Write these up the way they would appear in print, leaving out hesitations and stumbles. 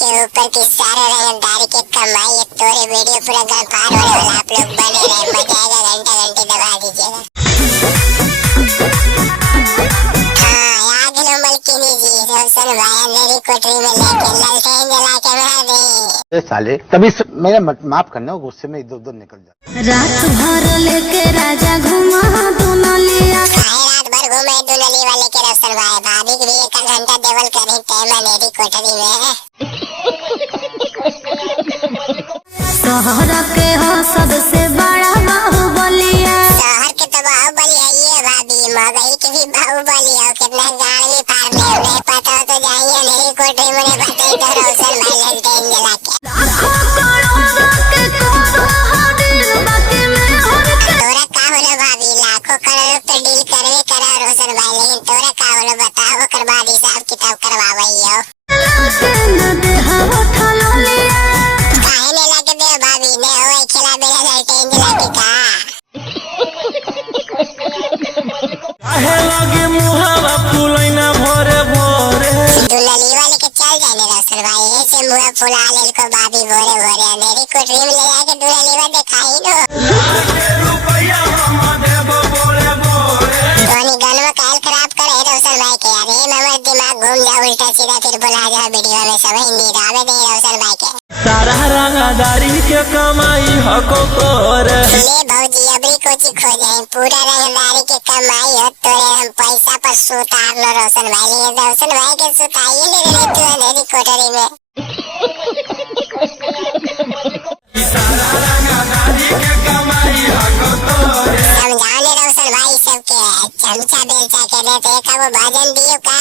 के ऊपर की सारे रंगदारी के कमाई है तोरे वीडियो पूरा घर पार होने वाला। आप लोग बने रहे, मजा आएगा। घंटा घंटे दबा दीजिएगा। हाँ याद लो मलकिनी जी, रोशन भाई अंधेरी कोठरी में लेके ललटेन जला के मार दे। साले तभी मेरा माफ करना, गुस्से में इधर उधर निकल जा। रात भर लेके राजा घुमा दुनलिया, रात भर घूमे दुनली वाले के रोशन भाई। भाभी भी एक घंटा देवल करी टाइम अंधेरी कोठरी में। शहर के हो सबसे बड़ा बाहुबलिया, शहर के तो बाहुबली है ये भाभी, मगई के भी बाहुबली है। कितना गाड़ भी फाड़ ले, नहीं पता हो तो जाइए अंधेरी कोठरी में बताइए तो रोशन भाई ललटेन जला के। लाखों करोड़ों के करो दिल बाकी में हर के तोरा का होलो भाभी, लाखों करोड़ों पे डील करवे करा रोशन भाई, लेकिन तोरा का होलो बताओ। ओकर बाद हिसाब किताब करवावइयो। लाके न देहा उठल लिया, काहे ने लाके दे भाभी ने होए खेला बेला ललटेन जला के का। काहे लगे मुहावा फुलैना भोरे भोरे, दुलली वाले के चल जाने रोशन भाई, ऐसे मुंह फुला लेल को भाभी भोरे भोरे अंधेरी कोठरी में ले जाके दुलली वाले दिखाई नो। रुपया हम देबो बोले बोले। तोनी गनवा काल खराब करे रोशन भाई के, अरे मेरा दिमाग घूम जा उल्टा सीधा, फिर बुला जा वीडियो में सब हिंदी गावे दे रोशन भाई के। सारा रंगदारी के कमाई हको तोरे, ले भौजी अबरी कोची खो जाए, पूरा रंगदारी के कमाई हो तोरे। हम पैसा पर सुतार लो रोशन भाई, लेकिन रोशन भाई के सुताइए ले रहे तू अंधेरी कोठरी में। सारा रंगदारी के कमाई हको तोरे। समझाने रोशन भाई सबके, चमचा बेलचा के देते का वो भजन दियो का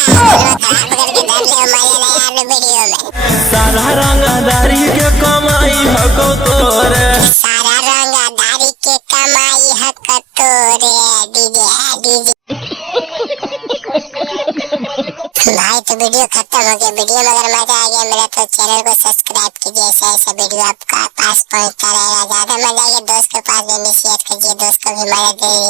खराब करके धर ले मजा नहीं यार वीडियो में। सारा रंगदारी के कमाई हको तोरे, सारा रंगदारी के कमाई हक तोरे। डीजे डीजे भाई तो वीडियो खत्म हो गया। वीडियो में अगर मजा आ गया मेरा तो चैनल को सब्सक्राइब कीजिए। ऐसा वीडियो आपका पास पहुंचता रहेगा। ज्यादा मजा आएगा दोस्त के पास देने शेयर कीजिए, दोस्त को भी मदद दीजिए।